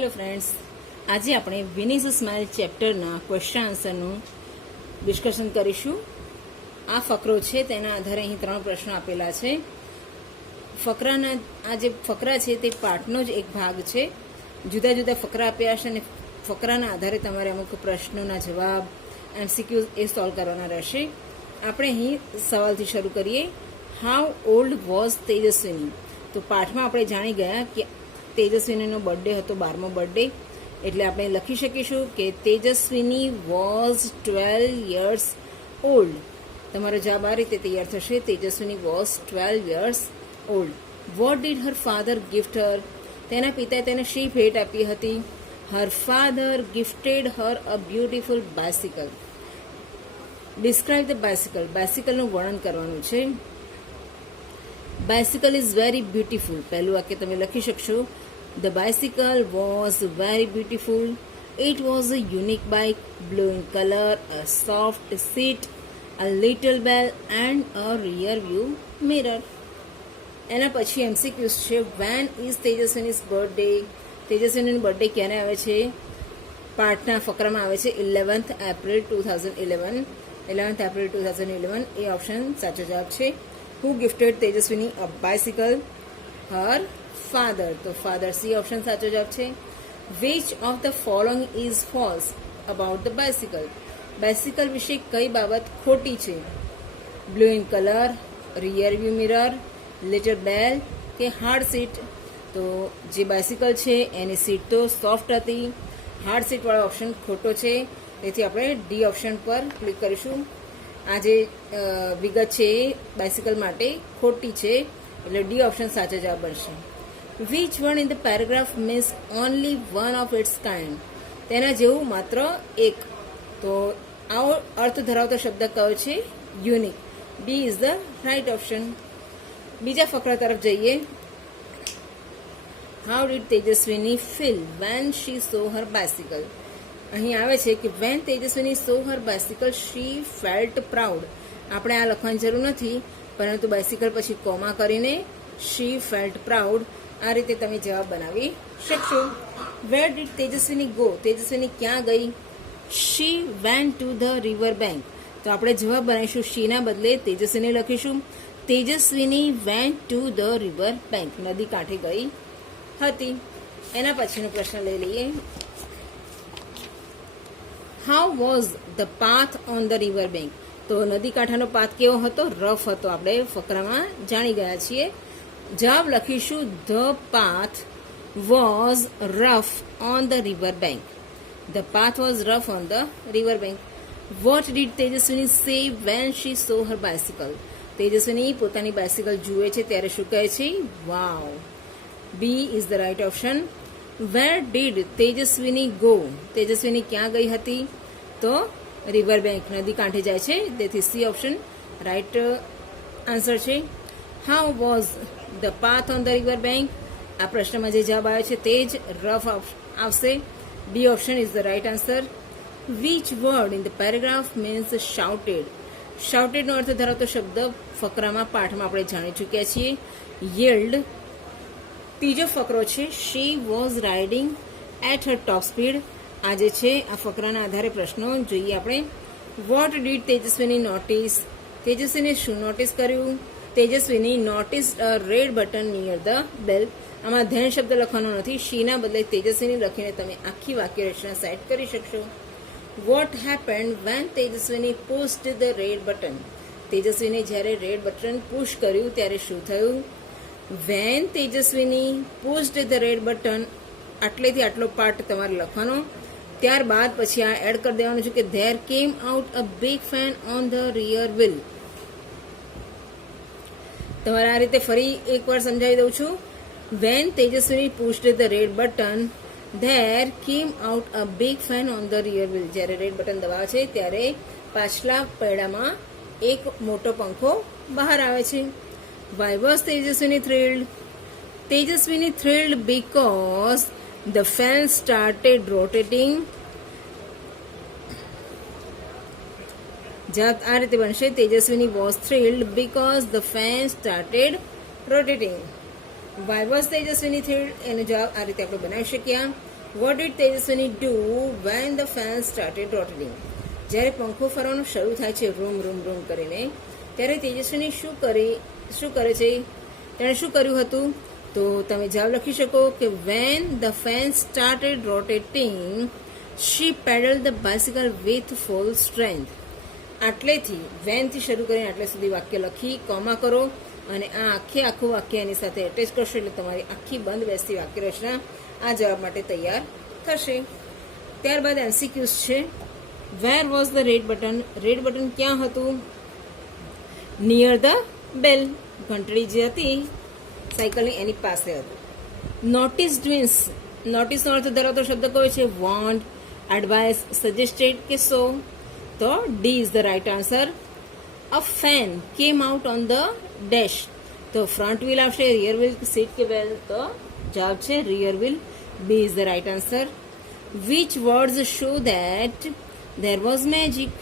Hello friends, આજે આપણે વિનીઝ smile ચેપ્ટરના question આન્સરનું discussion કરીશું. આ ફકરો છે તેના આધારે અહીં 3 પ્રશ્નો આપેલા છે. આ જે ફકરા છે તે પાઠનો જ એક ભાગ છે. જુદા જુદા ફકરા આપ્યા છે અને ફકરાના આધારે તમારે અમુક પ્રશ્નોના જવાબ MCQ એ સોલ્વ કરવાના રહેશે. આપણે અહીં સવાલથી શરૂ કરીએ. હાઉ ઓલ્ડ વોઝ તેજસ્વીની? તો પાઠમાં આપણે જાણી ગયા કે તેજસ્વીનીનો બર્થડે હતો, 12મો બર્થડે, એટલે આપણે લખી શકીશું કે તેજસ્વીની વોઝ 12 years ઓલ્ડ. તમારો જવાબ આ રીતે તૈયાર થશે. Tejaswini was 12 years old. What did her father gift her? તેના પિતાએ તેને શી ભેટ આપી હતી? Her father gifted her a beautiful bicycle. Describe the bicycle. બાયસિકલનું વર્ણન કરવાનું છે. Bicycle is very beautiful. પહેલું વાક્ય તમે લખી શકશો. The bicycle was very beautiful. It was a unique bike, blue in colour, a soft seat, a little bell and a rear view mirror. એના પછી MCQs છે. When is Tejaswini's birthday? તેજસ્વીનીનો birthday ક્યારે આવે છે? પાઠના ફકરામાં આવે છે 11th એપ્રિલ 2011. 11th એપ્રિલ 2011 એ option સાચો જવાબ છે. Who gifted Tejaswini a bicycle? Her father. તો father C ઓપ્શન સાચો જવાબ છે. Which of the following is false about the bicycle? Bicycle વિશે કઈ બાબત ખોટી છે? Blue in colour, rear view mirror, little bell કે હાર્ડ સીટ? તો જે બાયસિકલ છે એની સીટ તો સોફ્ટ હતી. હાર્ડ સીટ વાળો ઓપ્શન ખોટો છે, તેથી આપણે ડી ઓપ્શન પર ક્લિક કરીશું. આ જે વિગત છે એ બાયસિકલ માટે ખોટી છે, એટલે ડી ઓપ્શન સાચો જવાબ બનશે. Which one in the paragraph means only one of its kind? તેના જેવું માત્ર એક. તો આવો અર્થ ધરાવતો શબ્દ કયો છે? Unique. D is the right option. બીજા ફકરા તરફ જઈએ. How did Tejaswini feel when she saw her bicycle? અહીં આવે છે કે when Tejaswini saw her bicycle she felt proud. આપણે આ લખવાની જરૂર નથી, પરંતુ બાયસિકલ પછી કોમા કરીને શી ફેલ્ટ પ્રાઉડ આ રીતે તમે જવાબ બનાવી શકશો. વેર ડીડ તેજસ્વીની ગો? તેજસ્વીની ક્યાં ગઈ? She went to the river bank. તો આપણે જવાબ બનાવીશું શીના બદલે તેજસ્વીની લખીશું. Tejaswini went to the river bank. નદી કાંઠે ગઈ હતી. એના પછીનો પ્રશ્ન લઈ લઈએ. How was the path on the river bank? તો નદી કાંઠાનો પાથ કેવો હતો? રફ હતો. આપણે ફકરામાં જાણી ગયા છીએ. જવાબ લખીશું the path was rough on the river bank. The path was rough on the river bank. What did Tejaswini say when she saw her bicycle? તેજસ્વીની પોતાની બાયસિકલ જુએ છે ત્યારે શું કહે છે? Wow. B is the right option. Where did Tejaswini go? Tejaswini ક્યાં ગઈ હતી? તો રિવર બેંક, નદી કાંઠે જાય છે, તેથી સી ઓપ્શન રાઇટ આન્સર છે. How was the path on the river bank? આ પ્રશ્નમાં જે જવાબ આવ્યો છે તે જ રફ આવશે. B option is the right answer. Which word in the paragraph means shouted? શાઉટેડનો અર્થ ધરાવતો શબ્દ ફકરામાં પાઠમાં આપણે જાણી ચૂક્યા છીએ. યેલ્ડ. ત્રીજો ફકરો છે. She was riding at her top speed. આ જે છે આ ફકરાના આધારે પ્રશ્નો જોઈએ આપણે. What did Tejaswini notice? તેજસ્વીને શું નોટિસ કર્યું? Tejaswini notice a red button near the bell. આમાં ધ્યાન શબ્દ લખવાનો નથી. શીના બદલે તેજસ્વીની લખીને તમે આખી વાક્ય રચના સેટ કરી શકશો. What happened when Tejaswini pushed the red button? તેજસ્વીને જ્યારે રેડ બટન પુશ કર્યું ત્યારે શું થયું? When Tejaswini pushed the red button. આટલેથી આટલો પાર્ટ તમારે લખવાનો. ત્યારબાદ પછી આ એડ કરી દેવાનું છે કે there came out a big fan on the rear wheel. તમારે આ રીતે ફરી એકવાર સમજાવી દઉં છું. When Tejaswini pushed the red button, there came out a big fan on the rear wheel. જ્યારે રેડ બટન દબાવે છે ત્યારે પાછલા પૈડામાં એક મોટો પંખો બહાર આવે છે. Why was Tejaswini thrilled? Tejaswini thrilled because the fan started rotating. જવાબ આ રીતે બનશે. તેજસ્વીની was thrilled because the fan started rotating. Why was Tejaswini thrilled? એનો જવાબ આ રીતે આપણે બનાવી શક્યા. Vote did Tejaswini do when the fan started rotating? જ્યારે પંખો ફરવાનું શરૂ થાય છે રૂમ રૂમ રૂમ કરીને, ત્યારે તેજસ્વીની શું કરે છે? તેણે શું કર્યું હતું? તો તમે જવાબ લખી શકો કે when the fan started rotating she pedal the bicycle with full strength. આટલેથી વેનથી શરૂ કરીને આટલે સુધી વાક્ય લખી કોમા કરો અને આ આખું વાક્ય એની સાથે એટેચ કરશો એટલે તમારી આખી બંધ બેસતી વાક્ય રચના આ જવાબ માટે તૈયાર થશે. ત્યારબાદ એમસીક્યુઝ છે. Where was the red button? Red button ક્યાં હતું? નિયર ધ બેલ. ઘંટડી જે હતી સાયકલની એની પાસે હતું. નોટિસ્ડ મીન્સ નોટિસનો અર્થ ધરાવતો શબ્દ કયો છે? વોન્ટ, એડવાઇસ, સજેસ્ટેડ કે સો? તો D is the right answer. A fan came out on the dash. તો ફ્રન્ટ વ્હીલ આવશે, રિયર વ્હીલ, સીટ કે બેલ? તો જવાબ છે rear wheel. B is the right answer. Which words show that there was magic?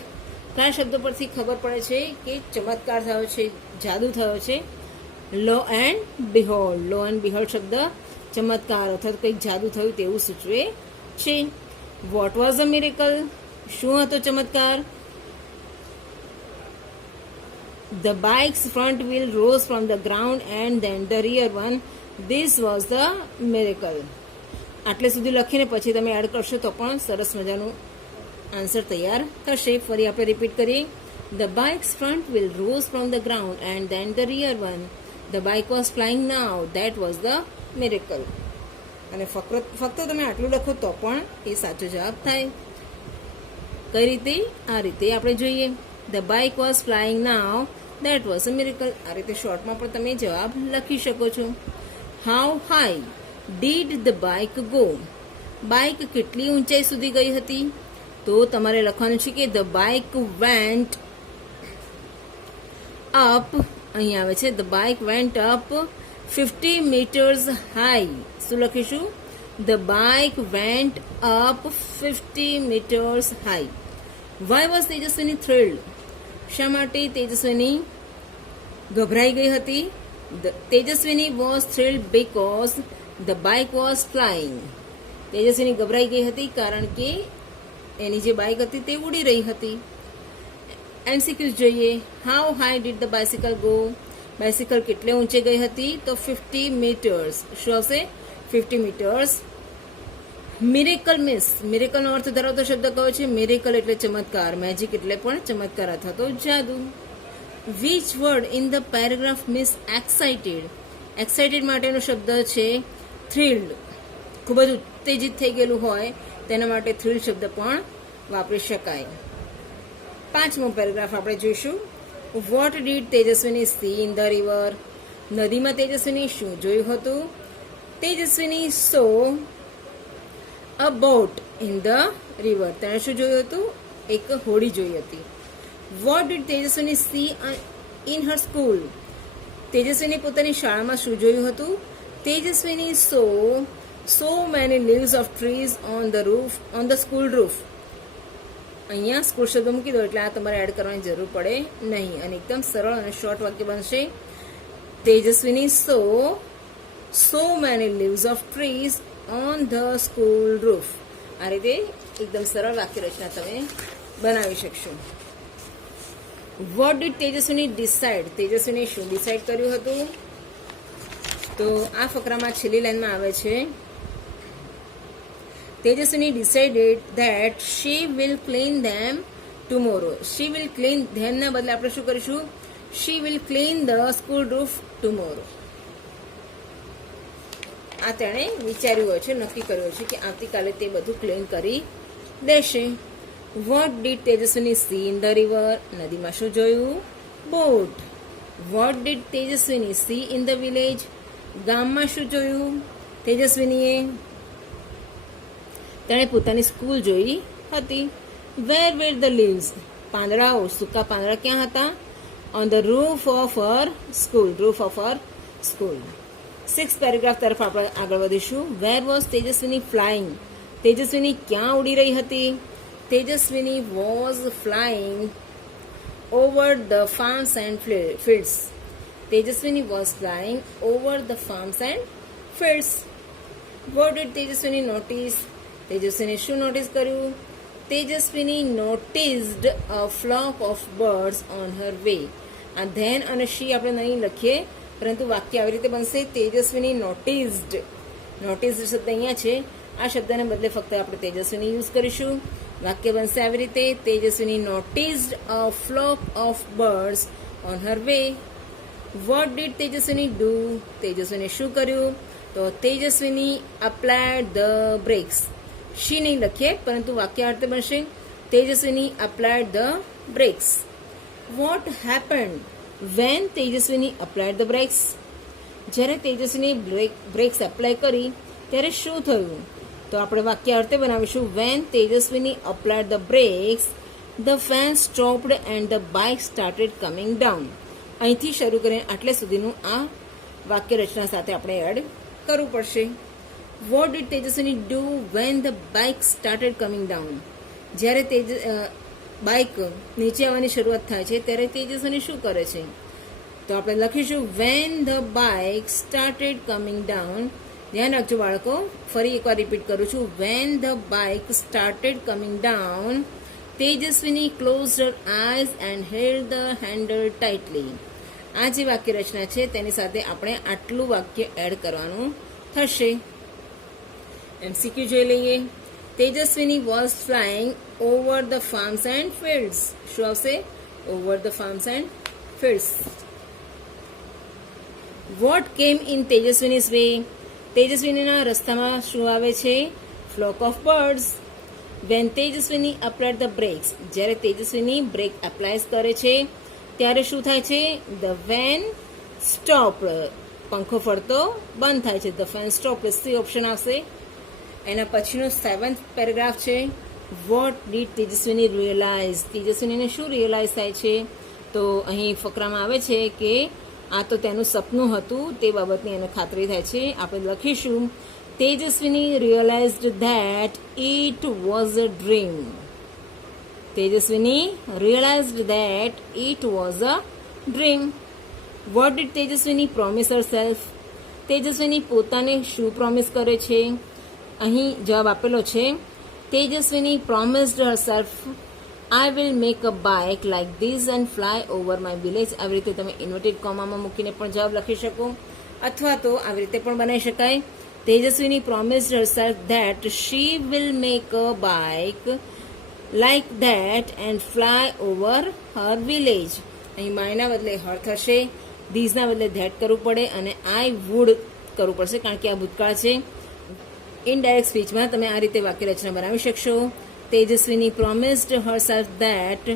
કયા શબ્દો પરથી ખબર પડે છે કે ચમત્કાર થયો છે, જાદુ થયો છે? Law and બિહોલ્ડ. લો એન્ડ બિહોલ્ડ શબ્દ ચમત્કાર અથવા તો કંઈક જાદુ થયું તેવું સૂચવે છે. What was a miracle? શું હતો ચમત્કાર? The bike's front wheel rose from the ground and then the rear one. This was the miracle. આટલે સુધી લખીને પછી તમે એડ કરશો તો પણ સરસ મજાનું આન્સર તૈયાર થશે. ફરી આપણે રિપીટ કરીએ. The bike's front wheel rose from the ground and then the rear one. The bike was flying now. That was the miracle. અને ફક્ત તમે આટલું લખો તો પણ એ સાચો જવાબ થાય. કઈ રીતે? આ રીતે આપણે જોઈએ. The bike was flying now. That was a miracle. આ રીતે શોર્ટમાં પણ તમે જવાબ લખી શકો છો. How high did the bike go? Bike કેટલી ઊંચાઈ સુધી ગઈ હતી? તો તમારે લખવાનું છે કે the bike went up. અહીં આવે છે the bike went up 50 meters high. શું લખીશું? The bike went up 50 meters high. Why was Tejaswini thrilled? શા માટે તેજસ્વીની ગભરાઈ ગઈ હતી? તેજસ્વીની was thrilled because the bike was flying. તેજસ્વીની ગભરાઈ ગઈ હતી કારણ કે એની જે બાઇક હતી તે ઉડી રહી હતી. એમસીક્યુઝ જોઈએ. How high did the bicycle go? Bicycle કેટલે ઊંચે ગઈ હતી? તો 50 મીટર્સ. શું આવશે? 50 મીટર્સ. મિરેકલ મીન્સ મિરેકલનો અર્થ ધરાવતો શબ્દ કયો છે? મિરેકલ એટલે ચમત્કાર, મેજિક એટલે પણ ચમત્કાર અથવા તો જાદુ. Which word in the paragraph means excited? Excited માટેનો શબ્દ છે થ્રિલ્ડ. ખૂબ જ ઉત્તેજિત થઈ ગયેલું હોય તેના માટે થ્રિલ શબ્દ પણ વાપરી શકાય. 5મો પેરેગ્રાફ આપણે જોઈશું. What did Tejaswini see in the river? નદીમાં તેજસ્વીની શું જોયું હતું? Tejaswini saw a boat in the river. તેણે શું જોયું હતું? એક હોડી જોઈ હતી. What did Tejaswini see in her school? Tejaswini પોતાની શાળામાં શું જોયું હતું? Tejaswini saw many leaves of trees on the school roof. અહીંયા સ્કૂલ શબ્દ મૂકી દો એટલે આ તમારે એડ કરવાની જરૂર પડે નહીં અને એકદમ સરળ અને શોર્ટ વાક્ય બનશે. Tejaswini saw many leaves of trees on the school roof. આ રીતે એકદમ સરળ વાક્ય રચના તમે બનાવી શકશો. What did Tejaswini decide? Tejaswini શું ડિસાઇડ કર્યું હતું? તો આ ફકરામાં છેલ્લી લાઈનમાં આવે છે Tejaswini decided that she will clean them tomorrow. She will clean ધેમના બદલે આપણે શું કરીશું? She will clean the school roof tomorrow. આ તેણે વિચાર્યું હોય છે, નક્કી કર્યું છે કે આવતીકાલે તે બધું ક્લીન કરી દેશે. Vote did Tejaswini see in the river? નદીમાં શું જોયું? Boat. Vote did Tejaswini see in the village? ગામમાં શું જોયું તેજસ્વીનીએ? તેણે પોતાની સ્કૂલ જોઈ હતી. વેર વેર ધ લીવ્સ? પાંદડાઓ, સૂકા પાંદડા ક્યાં હતા? On the roof of her school. Roof of her school. 6th paragraph તરફ આપણે આગળ વધીશું. Where was Tejaswini flying? તેજસ્વીની ક્યાં ઉડી રહી હતી? Tejaswini was flying over the farms and fields. Tejaswini was flying over the farms and fields. What did Tejaswini notice? તેજસ્વીને શું નોટિસ કર્યું? Tejaswini noticed a flock of birds on her way. આ ધેન અને she આપણે નહીં લખીએ, પરંતુ વાક્ય આવી રીતે બનશે, તેજસ્વીની નોટિસ્ડ. નોટિસ્ડ શબ્દ અહીંયા છે, આ શબ્દને બદલે ફક્ત આપણે તેજસ્વીની યુઝ કરીશું. વાક્ય બનશે આવી રીતે, Tejaswini noticed a flock of birds on her way. What did Tejaswini do? તેજસ્વીને શું કર્યું? તો તેજસ્વીની અપ્લાયડ ધ બ્રેક્સ. શી નહીં લખીએ, પરંતુ વાક્ય અર્થ બનશે, Tejaswini applied the brakes. What happened when Tejaswini applied the brakes? જ્યારે તેજસ્વીની બ્રેક્સ એપ્લાય કરી ત્યારે શું થયું? તો આપણે વાક્ય અર્થે બનાવીશું, when Tejaswini applied the brakes the fan stopped and the bike started coming down. અહીંથી શરૂ કરીને આટલે સુધીનું આ વાક્ય રચના સાથે આપણે એડ કરવું પડશે. Vote did Tejaswini do when the bike started coming down? જ્યારે બાઇક નીચે આવવાની શરૂઆત થાય છે ત્યારે તેજસ્વીની શું કરે છે? તો આપણે લખીશું, when the bike started coming down. ધ્યાન રાખજો બાળકો, ફરી એકવાર રિપીટ કરું છું, when the bike started coming down Tejaswini closed her eyes and held the handle tightly. આ જે વાક્ય રચના છે તેની સાથે આપણે આટલું વાક્ય એડ કરવાનું થશે. MCQ જોઈ લઈએ. Tejaswini was flying over the farms and fields. શું આવશે? Over the farms and fields. What came in Tejaswini's way? તેજસ્વીનીના રસ્તામાં શું આવે છે? Flock of birds. When Tejaswini applied the brakes. જ્યારે તેજસ્વીની બ્રેક એપ્લાય કરે છે ત્યારે શું થાય છે? The fan stop. પંખો ફરતો બંધ થાય છે. The fan stop. C option આવશે. એના પછીનો 7th પેરેગ્રાફ છે, વોટ ડીડ તેજસ્વીની રિયલાઇઝ? તેજસ્વીનીને શું રિયલાઇઝ થાય છે? તો અહીં ફકરામાં આવે છે કે આ તો તેનું સપનું હતું, તે બાબતની એને ખાતરી થાય છે. આપણે લખીશું, Tejaswini realised that it was a dream. Tejaswini realised that it was a dream. What did Tejaswini promise herself? Tejaswini પોતાને શું પ્રોમિસ કરે છે? અહીં જવાબ આપેલો છે, Tejaswini promised herself, I will make a bike like this and fly over my village. આવી રીતે તમે ઇન્વર્ટેડ કોમામાં મૂકીને પણ જવાબ લખી શકો, અથવા તો આવી રીતે પણ બનાવી શકાય, Tejaswini promised herself that she will make a bike like that and fly over her village. અહીં માયના બદલે હર થશે, ધીઝના બદલે ધેટ કરવું પડે અને આઈ વુડ કરવું પડશે, કારણ કે આ ભૂતકાળ છે. ઇનડાયરેક્ટ સ્પીચમાં તમે આ રીતે વાક્ય રચના બનાવી શકશો. Tejaswini promised herself that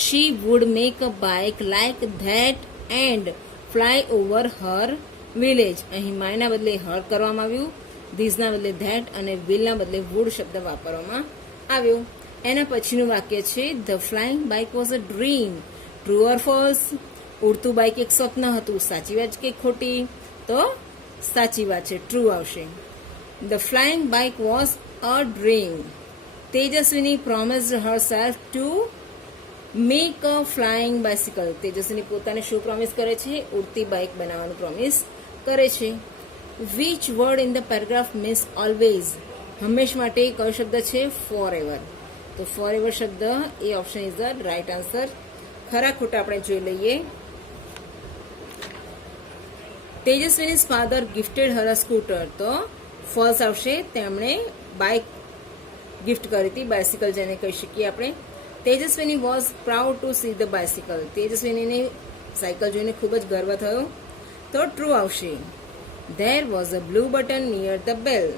she would make a bike like that and fly over her village. અહીં માયના બદલે હર કરવામાં આવ્યું, ધીઝના બદલે ધેટ અને વિલના બદલે વુડ શબ્દ વાપરવામાં આવ્યો. એના પછીનું વાક્ય છે, the flying bike was a dream. True or false? ઉડતું બાઇક એક સ્વપ્ન હતું. સાચી વાત કે ખોટી? તો સાચી વાત છે, ટ્રુ આવશે. The flying bike was a dream. Tejaswini promised herself to make a flying bicycle. તેજસ્વીની પોતાને શું પ્રોમિસ કરે છે? ઉડતી બાઇક બનાવવાનું પ્રોમિસ કરે છે. Which word in the paragraph means always? હંમેશ માટે કયો શબ્દ છે? forever. તો forever શબ્દ એ option is the right answer. ખરા ખોટા આપણે જોઈ લઈએ. Tejaswini father gifted her a scooter. તો ફોલ્સ આવશે, તેમણે બાઇક ગિફ્ટ કરી હતી, બાઇસિકલ જેને કહી શકીએ આપણે. Tejaswini was proud to see the bicycle. તેજસ્વીનીને સાયકલ જોઈને ખૂબ જ ગર્વ થયો. તો ટ્રુ આવશે. There was a blue button near the bell.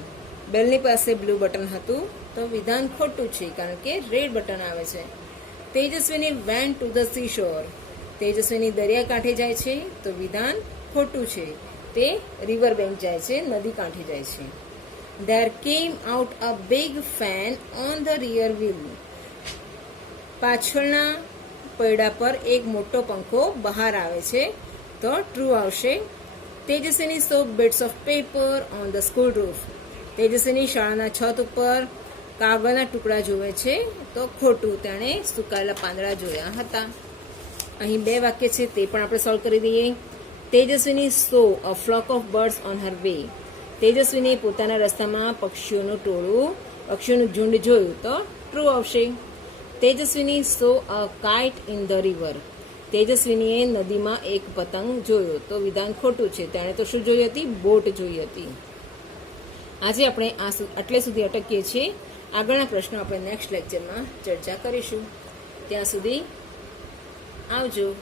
બેલની પાસે બ્લુ બટન હતું. તો વિધાન ખોટું છે, કારણ કે રેડ બટન આવે છે. Tejaswini went to the sea shore. તેજસ્વીની દરિયાકાંઠે જાય છે. તો વિધાન ખોટું છે, તે રિવર બેંક જાય છે, નદી કાંઠે જાય છે. There came out a big fan on the rear wheel. પાછળના પૈડા પર એક મોટો પંખો બહાર આવે છે. તો ટ્રુ આવશે. તેજસ્વીની સો bits of paper on the school roof. તેજસ્વીની શાળાના છત ઉપર કાગળના ટુકડા જોવે છે. તો ખોટું, તેણે સુકાયેલા પાંદડા જોયા હતા. અહીં બે વાક્ય છે, તે પણ આપણે સોલ્વ કરી દઈએ. Tejaswini saw a flock of birds on her way. તેજસ્વીને પોતાના રસ્તામાં પક્ષીઓનું ટોળું પક્ષીઓનું ઝુંડ જોયું તો ટ્રુ આવશે. Tejaswini saw a kite in the river. તેજસ્વીનીએ નદીમાં એક પતંગ જોયો તો વિધાન ખોટું છે. તેણે તો શું જોઈ હતી? બોટ જોઈ હતી. આજે આપણે આટલે સુધી અટકીએ છીએ. આગળના પ્રશ્નો આપણે નેક્સ્ટ લેક્ચરમાં ચર્ચા કરીશું. ત્યાં સુધી આવજો.